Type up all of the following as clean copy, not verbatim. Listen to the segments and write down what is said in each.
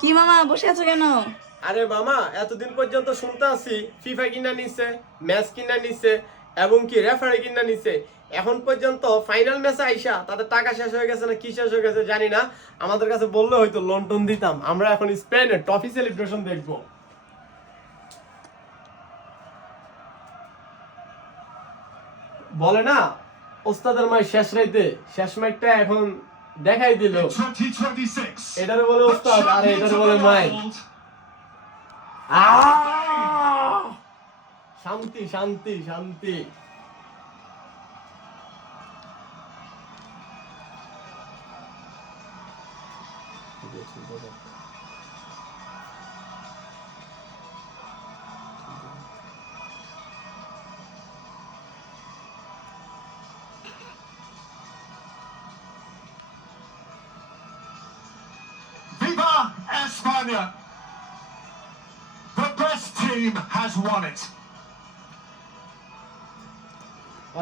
কি মামা বসে আছো কেন? আরে মামা, এতদিন পর্যন্ত শুনতে আছি ফিফা কিনা নিছে, ম্যাচ কিনা নিছে এবং কি রেফারি কিনা নিছে। এখন পর্যন্ত ফাইনাল ম্যাচে আইসা তাদের টাকা শেষ হয়ে গেছে না কি শেষ হয়ে গেছে জানি না। আমাদের কাছে বললে হয়তো লন্ডন দিতাম। আমরা এখন স্পেনের ট্রফি সেলিব্রেশন দেখবো। বলে না ওস্তাদের মায়ের শেষ রাইতে শেষ ম্যাচটা এখন দেখাই দিল। এটারে বলে ওস্তাদ আর এটারে বলে মাই। শান্তি শান্তি শান্তি। Viva España! The best team has won it.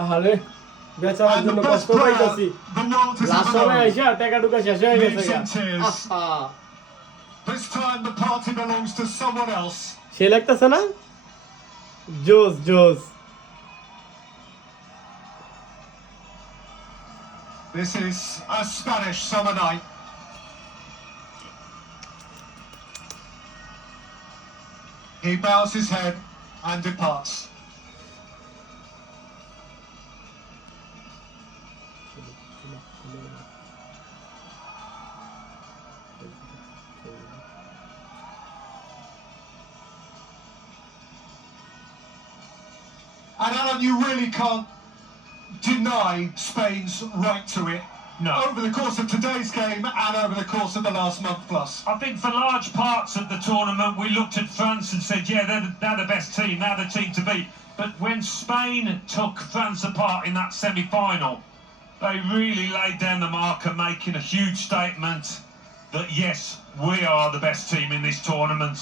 আহারে বেচারার জন্য কষ্ট পাইতাছি। লাস্ট সময় আইসা টাকা টুকা শেষ হয়ে গেছে। This time the party belongs to someone else. সে লাগতেছে না? জোস জোস। This is a Spanish summer night. He bows his head and departs. And Alan, you really can't deny Spain's right to it. No. Over the course of today's game and over the course of the last month plus. I think for large parts of the tournament we looked at France and said, yeah, they're the best team, they're the team to beat. But when Spain took France apart in that semi-final, they really laid down the marker, making a huge statement that, yes, we are the best team in this tournament.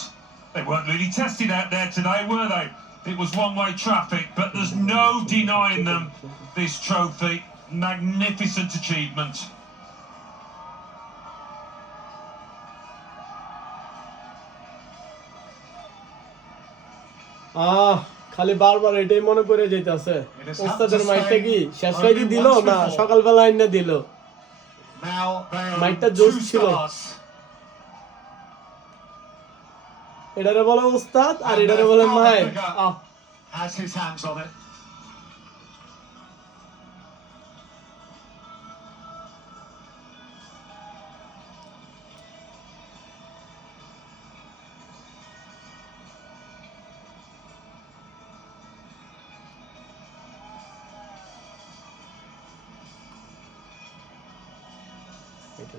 They weren't really tested out there today, were they? It was one-way traffic, but there's no denying them this trophy. Magnificent achievement. খালি বারবার এটাই মনে পড়ে যাইতাছে। ওস্তাদের মাইকটা কি শেষ রাইতে দিল না সকালবেলা আইনা দিল? মাইকটা জোশ ছিল। এটারে বলে ওস্তাদ আর এটারে বলে মাই। Has his hands on it. এটা